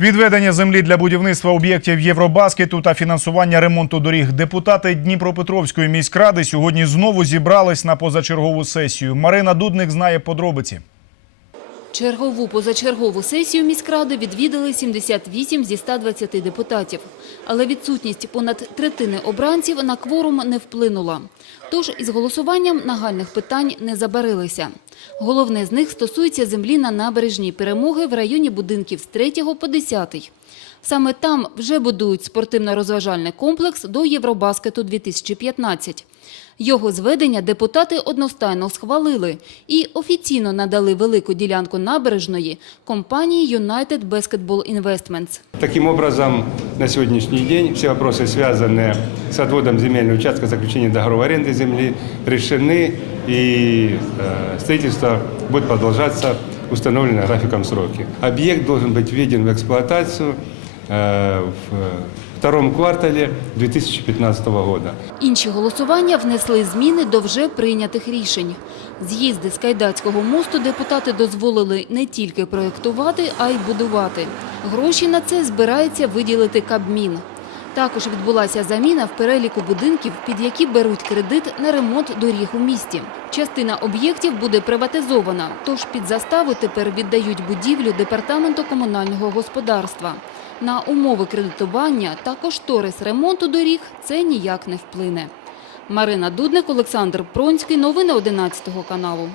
Відведення землі для будівництва об'єктів Євробаскету та фінансування ремонту доріг. Депутати Дніпропетровської міськради сьогодні знову зібрались на позачергову сесію. Марина Дудник знає подробиці. Чергову позачергову сесію міськради відвідали 78 зі 120 депутатів. Але відсутність понад третини обранців на кворум не вплинула. Тож із голосуванням нагальних питань не забарилися. Головне з них стосується землі на набережній перемоги в районі будинків з 3 по 10. Саме там вже будують спортивно-розважальний комплекс до Євробаскету 2015. Його зведення депутати одностайно схвалили і офіційно надали велику ділянку набережної компанії United Basketball Investments. Таким образом, на сегодняшний день все вопросы, связанные с отводом земельного участка, заключением договора аренды земли, решены, и э, строительство будет продолжаться в установленные графиком сроки. Объект должен быть введен в эксплуатацию э, в втором кварталі 2015 года. Інші голосування внесли зміни до вже прийнятих рішень. З'їзди з Кайдацького мосту депутати дозволили не тільки проєктувати, а й будувати. Гроші на це збирається виділити Кабмін. Також відбулася заміна в переліку будинків, під які беруть кредит на ремонт доріг у місті. Частина об'єктів буде приватизована, тож під заставу тепер віддають будівлю Департаменту комунального господарства. На умови кредитування та кошторис ремонту доріг це ніяк не вплине. Марина Дудник, Олександр Пронський. Новини 11 каналу.